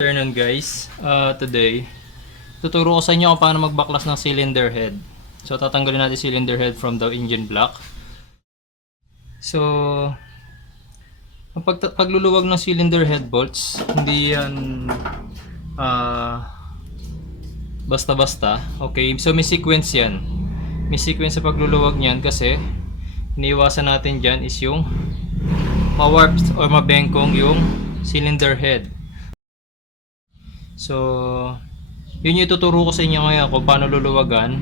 Afternoon guys, today tuturo ko sa inyo kung paano magbaklas ng cylinder head. So tatanggalin natin cylinder head from the engine block. So ang pagluluwag ng cylinder head bolts, hindi yan basta-basta. Okay, so may sequence yan. May sequence sa pagluluwag niyan kasi iniiwasan natin dyan is yung ma-warp or mabengkong yung cylinder head. So yun yung ituturo ko sa inyo ngayon kung paano luluwagan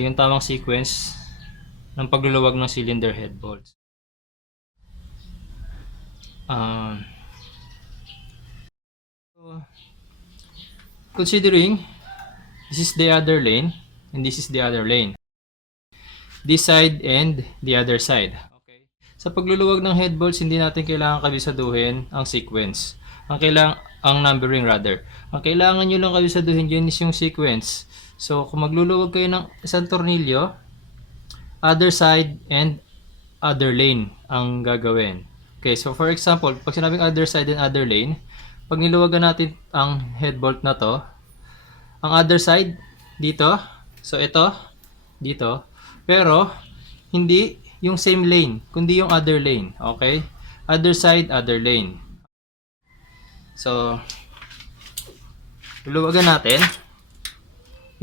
yung tamang sequence ng pagluluwag ng cylinder head bolts. So, considering this is the other lane and this is the other lane, this side and the other side. Okay. Sa pagluluwag ng head bolts, hindi natin kailangan kabisaduhin ang sequence. Ang numbering rather. Ang kailangan nyo lang kabisaduhin dyan is yung sequence. So, kung magluluwag kayo ng isang tornilyo, other side and other lane ang gagawin. Okay, so for example, pag sinabing other side and other lane, pag niluwagan natin ang head bolt na to, ang other side dito, so ito dito, pero hindi yung same lane, kundi yung other lane. Okay, other side, other lane. So luluwagan natin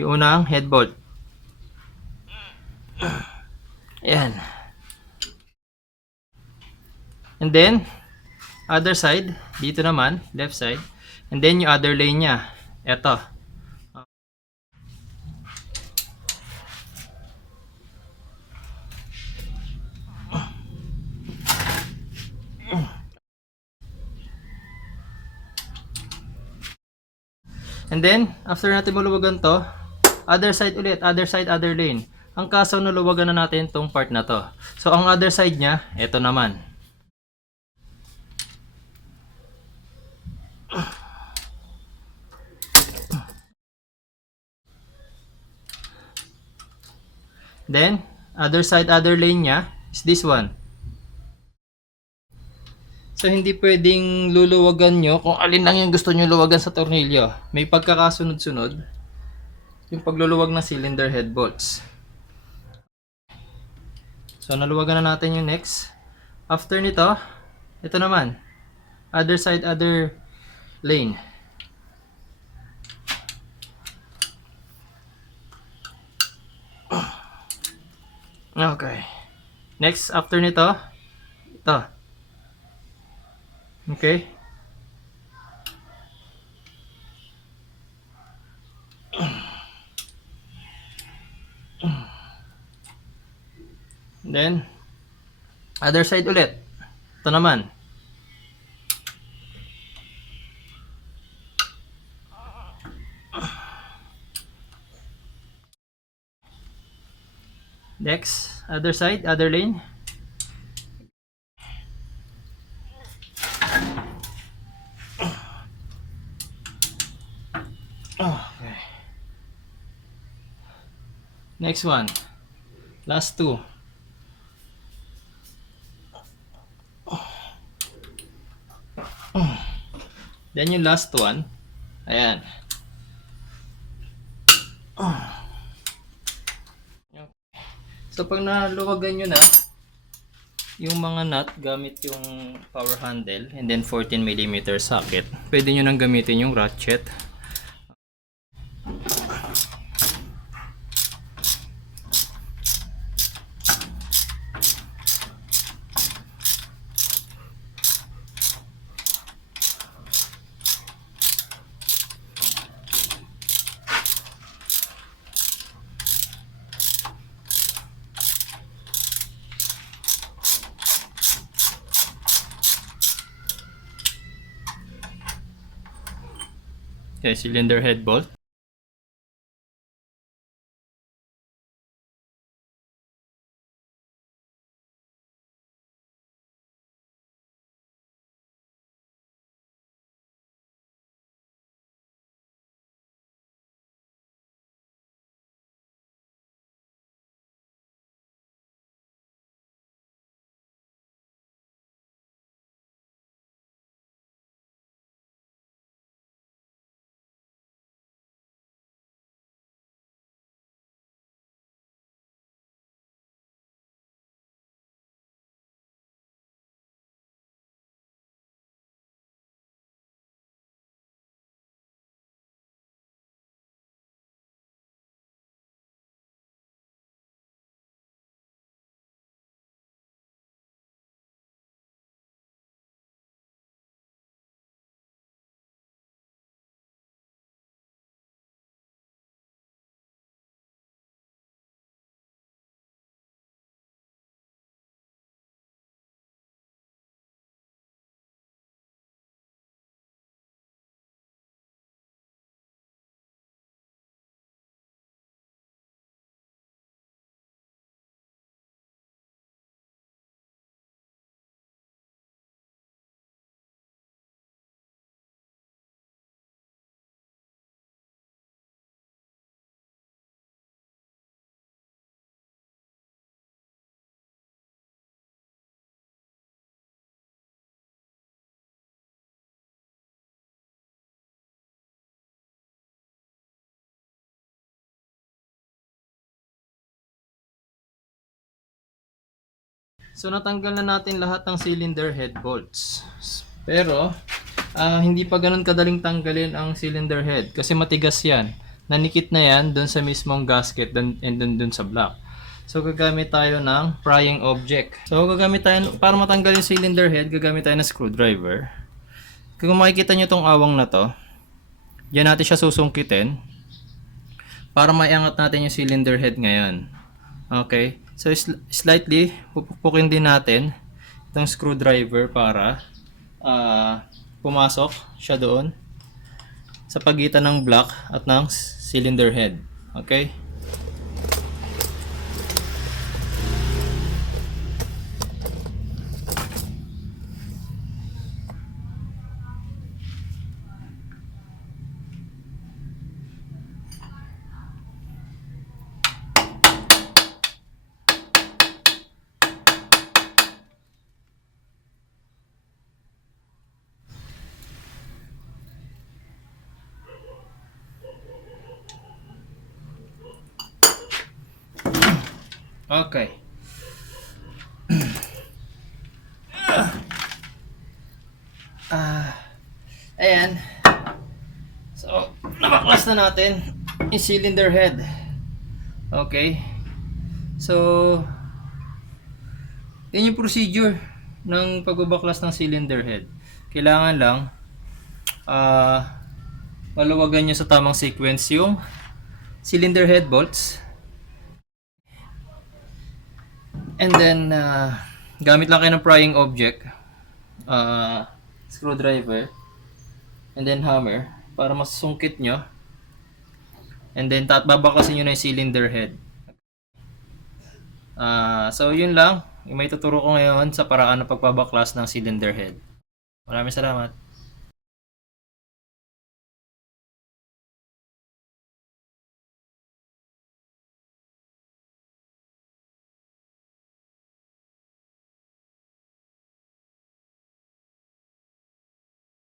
yung unang head bolt. Ayan. And then other side dito naman, left side, and then yung other lane nya, eto. And then, after natin maluwagan to, other side ulit, other side, other lane. Ang kaso, naluwagan na natin tong part na to. So, ang other side nya, eto naman. Then, other side, other lane nya is this one. So, hindi pwedeng luluwagan nyo kung alin lang yung gusto nyo luwagan sa tornilyo. May pagkakasunod-sunod yung pagluluwag ng cylinder head bolts. So, naluwagan na natin yung next. After nito, ito naman. Other side, other lane. Okay. Next, after nito, ito. Okay. Then, other side ulit. Ito naman. Next, other side, other lane. Okay. Next one. Last two. Then yung last one. Ayan. So pag naluwagan nyo na yung mga nut gamit yung power handle and then 14mm socket, pwede nyo nang gamitin yung ratchet. Okay, cylinder head bolt. So natanggal na natin lahat ng cylinder head bolts. Pero hindi pa ganun kadaling tanggalin ang cylinder head kasi matigas yan. Nanikit na yan doon sa mismong gasket and doon sa block. So gagamit tayo ng prying object. So gagamit tayo, para matanggal yung cylinder head, gagamit tayo ng screwdriver. Kung makikita nyo tong awang na to, diyan natin siya susungkitin para maiangat natin yung cylinder head ngayon. Okay? So slightly pupukpukin din natin itong screwdriver para pumasok siya doon sa pagitan ng block at ng cylinder head. Okay? Okay. Ayan. So, nabaklas na natin yung cylinder head. Okay. So, yun yung procedure ng pagbabaklas ng cylinder head. Kailangan lang maluwagan nyo sa tamang sequence yung cylinder head bolts. And then, gamit lang kayo ng prying object, screwdriver, and then hammer, para masungkit nyo. And then, babaklasin nyo na yung cylinder head. So, yun lang. Yung may tuturo ko ngayon sa paraan ng pagbabaklas ng cylinder head. Maraming salamat.